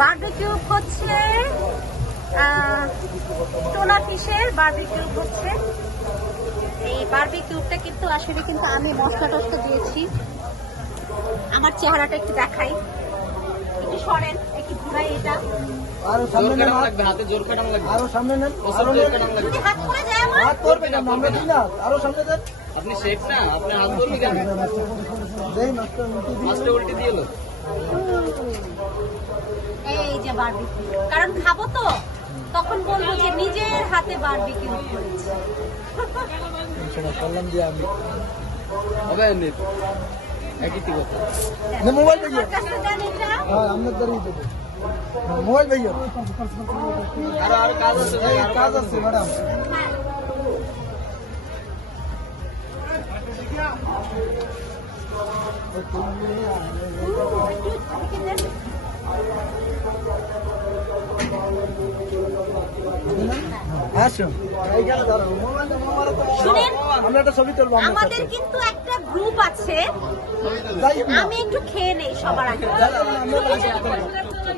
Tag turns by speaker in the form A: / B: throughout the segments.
A: Barbecue হচ্ছে টোনা ফিশের barbecue হচ্ছে। এই বার্বিকিউটা কিন্তু আসলে কিন্তু আমি মশলা টসলা দিয়েছি। আমার চেহারাটা একটু দেখাই। একটু সরেন একটু ঘুরাই এটা।
B: আরও
C: সামনে নেন।
B: লাগবে হাতে জোর কাটানো লাগবে।
C: আরও সামনে নেন। আরও
B: জোর
C: নেন।
B: কাটানো লাগবে।
A: হাত পড়ে যায় আমার?
C: হাত করবে না আমরা দিই না। আরও সামনে দেন।
B: আপনি শেখ না আপনি হাত ধরবি কেন
C: দেই মাস্টার উল্টি দিন।
B: মাছটা উল্টে দিয়ে এলো।
A: এই যে বারবিকিউ কারণ খাব তো তখন বলব যে নিজের হাতে বারবিকিউ করেছি।
C: করলাম যে আমি
B: হবে এমনি একই ঠিক কথা।
C: নে, মোবাইল ভাইয়া
A: এটা
C: হ্যাঁ মোবাইল ভাইয়া
B: আরও আরও কাজ আছে ভাই,
C: কাজ আছে ম্যাডাম।
A: হ্যাঁ।
C: আমরা একটা ছবি তুলবো
A: আমাদের কিন্তু একটা গ্রুপ আছে। আমি একটু খেয়ে নেই সবার আগে।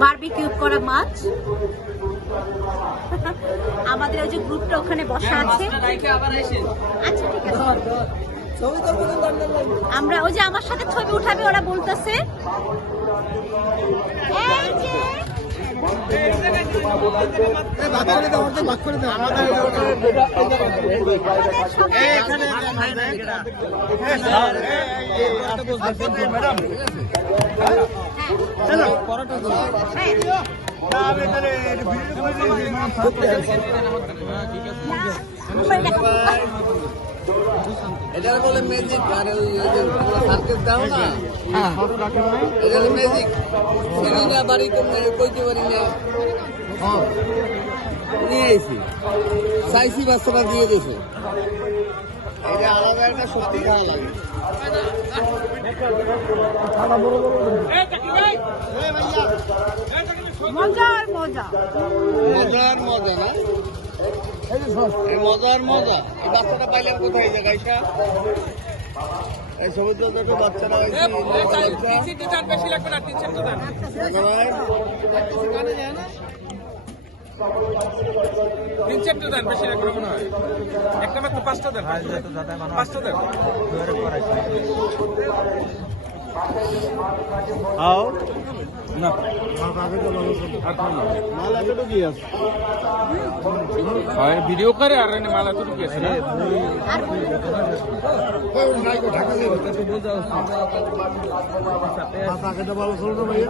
A: বারবিকিউ করা মাছ। আমাদের ওই যে গ্রুপটা ওখানে বসা আছে।
B: আবার আইসেন
A: আচ্ছা ঠিক আছে। আমরা ওই যে আমার সাথে ছবি উঠাবে ওরা বলতেছে। এই যে
B: এটা বলে ম্যাজিক আর ওই সার্কেস দাও না এটা ম্যাজিক চিনি না বাড়ি কমে কইতে পারি না। নিয়ে আইছি চাইছি বাচ্চাটা দিয়ে দিয়েছে। এটা আলাদা একটা সত্যি খাওয়া লাগে।
A: মজার মজা।
B: মজার মজা না?
C: এই যে সস
B: এই মজার মজা। এই বাচ্চাটা পাইলাম কোথায় এই জায়গাটা এই বাচ্চাটা হয়েছে
D: তিন চারটে দেন বেশি রাখবেন মনে হয় একটা মাত্র পাঁচটা দেন। পাঁচটা দেন। ভিডিও করে আর এনে মালা তো ঢুকিয়েছে না?
A: আর
C: ঢাকা ভাইয়া।